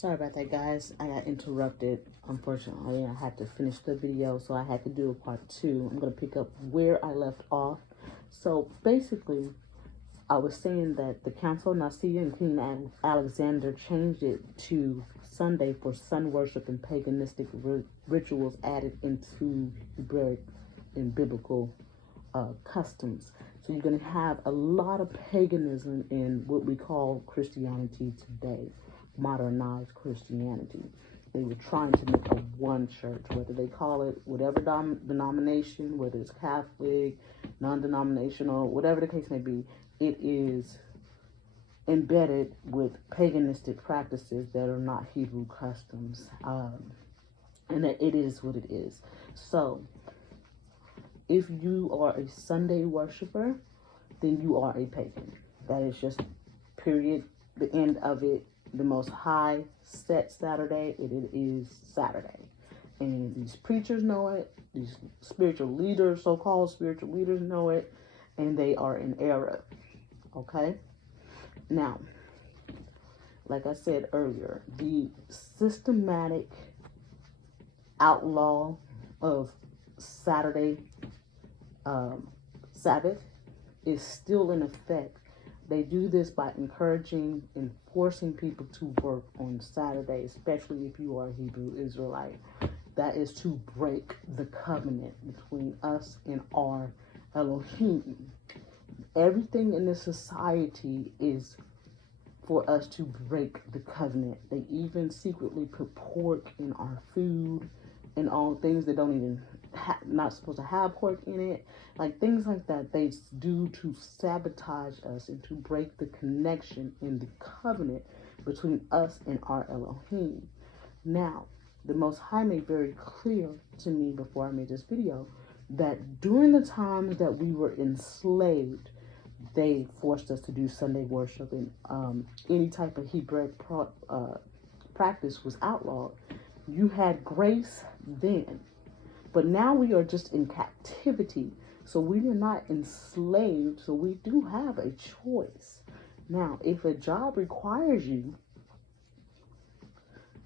Sorry about that, guys. I got interrupted. Unfortunately, I had to finish the video, so I had to do a part 2. I'm going to pick up where I left off. So basically, I was saying that the Council of Nicaea and King Alexander changed it to Sunday for sun worship and paganistic rituals added into Hebraic and biblical customs. So you're going to have a lot of paganism in what we call Christianity today, modernized Christianity. They were trying to make a one church, whether they call it whatever denomination, whether it's Catholic, non-denominational, whatever the case may be. It is embedded with paganistic practices that are not Hebrew customs, and that it is what it is. So if you are a Sunday worshiper, then you are a pagan. That is just period, the end of it. The Most High set Saturday, it is Saturday. And these preachers know it, these spiritual leaders, so-called spiritual leaders know it, and they are in error. Okay? Now, like I said earlier, the systematic outlaw of Saturday Sabbath is still in effect. They do this by encouraging and forcing people to work on Saturday, especially if you are a Hebrew Israelite. That is to break the covenant between us and our Elohim. Everything in this society is for us to break the covenant. They even secretly put pork in our food and all things that don't even not supposed to have pork in it, like things like that. They do to sabotage us and to break the connection in the covenant between us and our Elohim. Now, the Most High made very clear to me before I made this video that during the times that we were enslaved, they forced us to do Sunday worship, and any type of Hebraic practice was outlawed. You had grace then, but now we are just in captivity. So we are not enslaved, so we do have a choice. Now, if a job requires you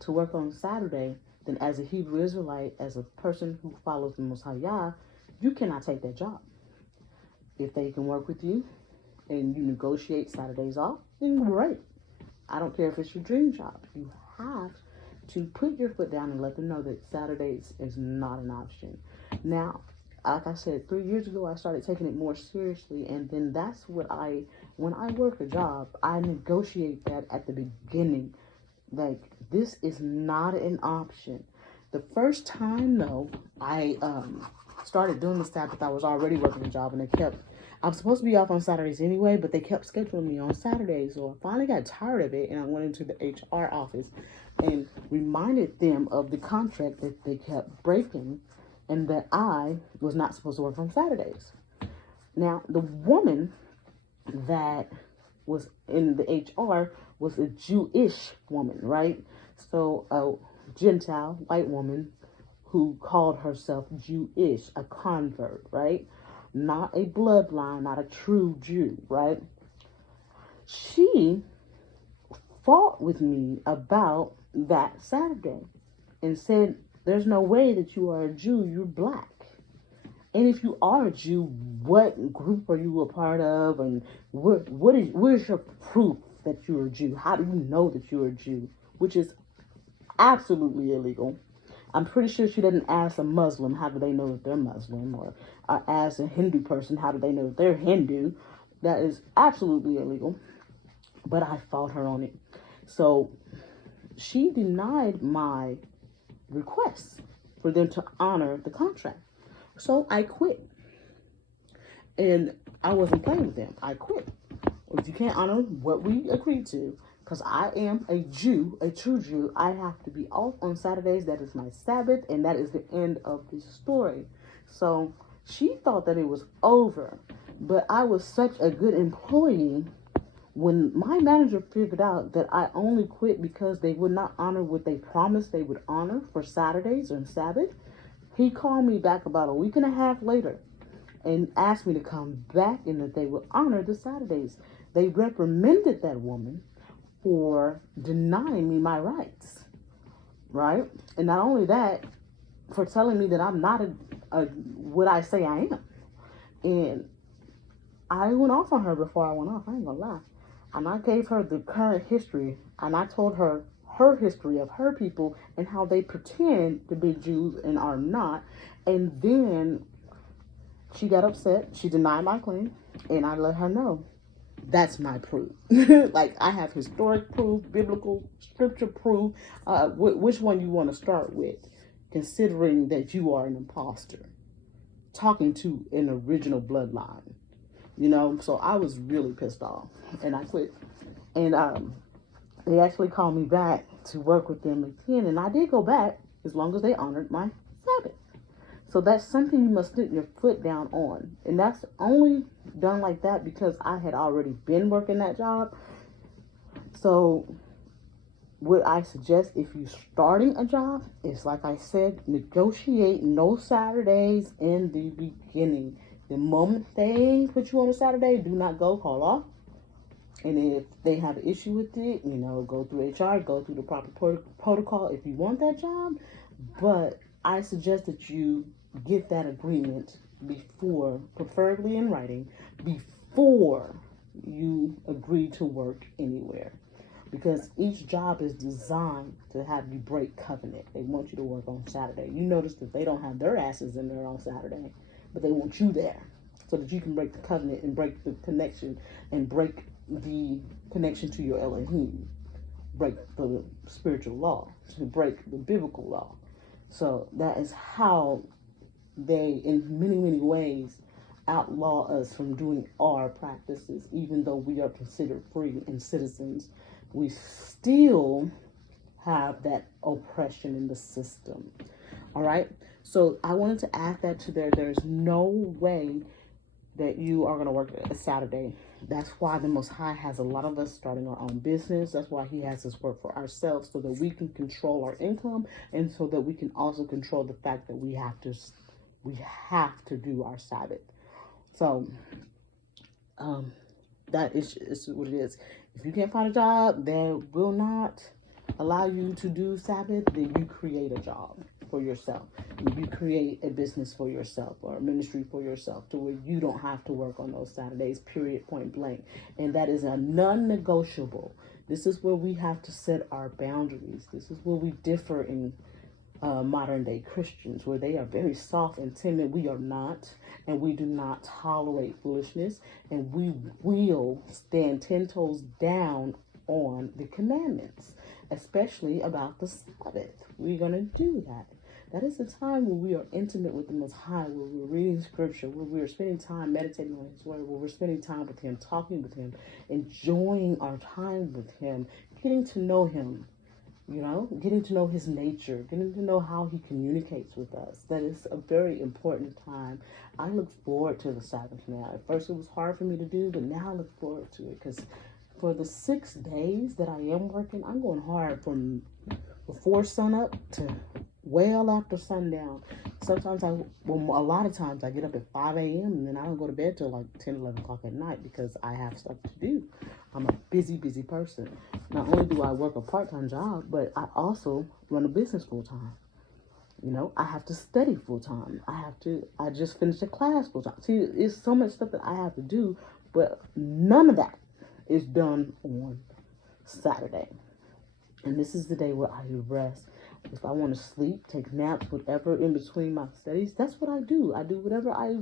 to work on Saturday, then as a Hebrew Israelite, as a person who follows the Most High Yah, you cannot take that job. If they can work with you and you negotiate Saturdays off, then great. I don't care if it's your dream job. You have to put your foot down and let them know that Saturdays is not an option. Now, like I said, 3 years ago, I started taking it more seriously. And then that's what when I work a job, I negotiate that at the beginning. Like, this is not an option. The first time, though, I started doing the Sabbath, I was already working a job, and I was supposed to be off on Saturdays anyway, but they kept scheduling me on Saturdays. So I finally got tired of it, and I went into the HR office and reminded them of the contract that they kept breaking and that I was not supposed to work on Saturdays. Now, the woman that was in the HR was a Jewish woman, right? So a Gentile white woman who called herself Jewish, a convert, right? Not a bloodline, not a true Jew, right? She fought with me about that Saturday and said, there's no way that you are a Jew, you're black. And if you are a Jew, what group are you a part of? And where's your proof that you're a Jew? How do you know that you're a Jew? Which is absolutely illegal. I'm pretty sure she didn't ask a Muslim, how do they know that they're Muslim? Or ask a Hindu person, how do they know that they're Hindu? That is absolutely illegal. But I fought her on it. So she denied my request for them to honor the contract. So I quit. And I wasn't playing with them. I quit. If you can't honor what we agreed to, because I am a Jew, a true Jew, I have to be off on Saturdays. That is my Sabbath, and that is the end of the story. So she thought that it was over, but I was such a good employee. When my manager figured out that I only quit because they would not honor what they promised they would honor for Saturdays and Sabbath, he called me back about a week and a half later and asked me to come back and that they would honor the Saturdays. They reprimanded that woman for denying me my rights, right? And not only that, for telling me that I'm not what I say I am. And I went off on her before I went off. I ain't gonna lie. And I gave her the current history, and I told her her history of her people and how they pretend to be Jews and are not. And then she got upset. She denied my claim, and I let her know that's my proof. Like, I have historic proof, biblical scripture proof. Which one you want to start with, considering that you are an imposter talking to an original bloodline, you know? So I was really pissed off, and I quit. And they actually called me back to work with them again, and I did go back as long as they honored my Sabbath. So that's something you must put your foot down on. And that's only done like that because I had already been working that job. So what I suggest if you're starting a job is, like I said, negotiate no Saturdays in the beginning. The moment they put you on a Saturday, do not go, call off. And if they have an issue with it, you know, go through HR, go through the proper protocol if you want that job. But I suggest that you get that agreement before, preferably in writing, before you agree to work anywhere. Because each job is designed to have you break covenant. They want you to work on Saturday. You notice that they don't have their asses in there on Saturday, but they want you there so that you can break the covenant and break the connection and break the connection to your Elohim, break the spiritual law, to break the biblical law. So that is how they, in many, many ways, outlaw us from doing our practices. Even though we are considered free and citizens, we still have that oppression in the system. All right. So I wanted to add that to there. There's no way that you are going to work a Saturday. That's why the Most High has a lot of us starting our own business. That's why he has us work for ourselves, so that we can control our income, and so that we can also control the fact that we have to do our Sabbath. So that is what it is. If you can't find a job that will not allow you to do Sabbath, then you create a job for yourself. You create a business for yourself or a ministry for yourself to where you don't have to work on those Saturdays, period, point blank. And that is a non-negotiable. This is where we have to set our boundaries. This is where we differ in modern day Christians, where they are very soft and timid. We are not, and we do not tolerate foolishness, and we will stand 10 toes down on the commandments, especially about the Sabbath. We're going to do that. That is the time where we are intimate with the Most High, where we're reading scripture, where we are spending time meditating on his word, where we're spending time with him, talking with him, enjoying our time with him, getting to know him, you know, getting to know his nature, getting to know how he communicates with us. That is a very important time. I look forward to the Sabbath now. At first it was hard for me to do, but now I look forward to it, because for the 6 days that I am working, I'm going hard from before sunup to well after sundown. Sometimes a lot of times I get up at 5 a.m. and then I don't go to bed till like 10, 11 o'clock at night because I have stuff to do. I'm a busy person. Not only do I work a part-time job, but I also run a business full-time. You know, I have to study full-time. I just finished a class full-time. See, it's so much stuff that I have to do, but none of that is done on Saturday. And this is the day where I rest. If I want to sleep, take naps, whatever in between my studies, that's what I do. I do whatever I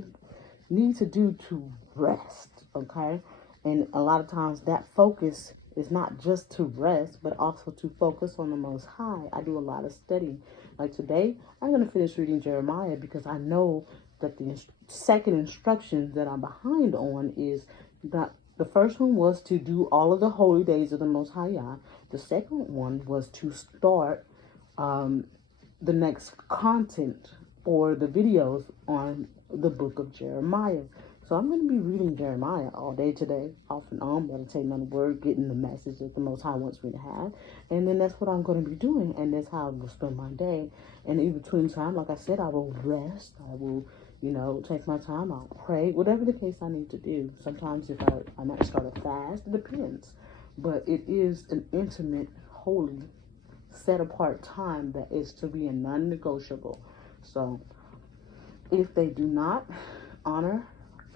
need to do to rest, okay? And a lot of times that focus is not just to rest, but also to focus on the Most High. I do a lot of studying. Like today, I'm going to finish reading Jeremiah because I know that the second instruction that I'm behind on is that the first one was to do all of the holy days of the Most High Yah. The second one was to start the next content or the videos on the book of Jeremiah. So I'm going to be reading Jeremiah all day today, off and on, meditating on the word, getting the message that the Most High wants me to have. And then that's what I'm going to be doing, and that's how I will spend my day. And in between time, like I said, I will rest. I will, you know, take my time. I'll pray, whatever the case I need to do. Sometimes if I might start a fast, it depends. but it is an intimate, holy, set apart time that is to be a non-negotiable. So if they do not honor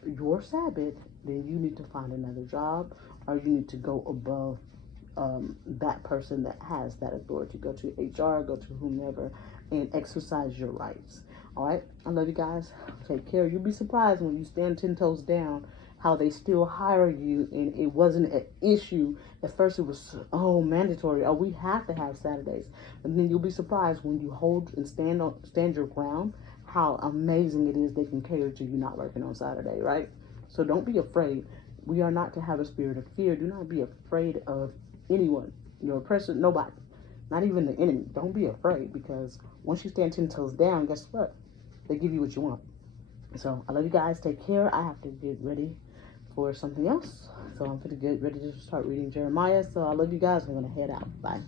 your Sabbath, then you need to find another job, or you need to go above that person that has that authority. Go to HR, go to whomever, and exercise your rights. All right, I love you guys. Take care. You'll be surprised when you stand 10 toes down how they still hire you, and it wasn't an issue. At first it was, oh, mandatory, oh, we have to have Saturdays. And then you'll be surprised when you hold and stand your ground, how amazing it is they can cater to you not working on Saturday, right? So don't be afraid. We are not to have a spirit of fear. Do not be afraid of anyone, your oppressor, nobody, not even the enemy. Don't be afraid, because once you stand 10 toes down, guess what? They give you what you want. So I love you guys. Take care. I have to get ready for something else. So I'm going to get ready to start reading Jeremiah. So I love you guys. I'm going to head out. Bye.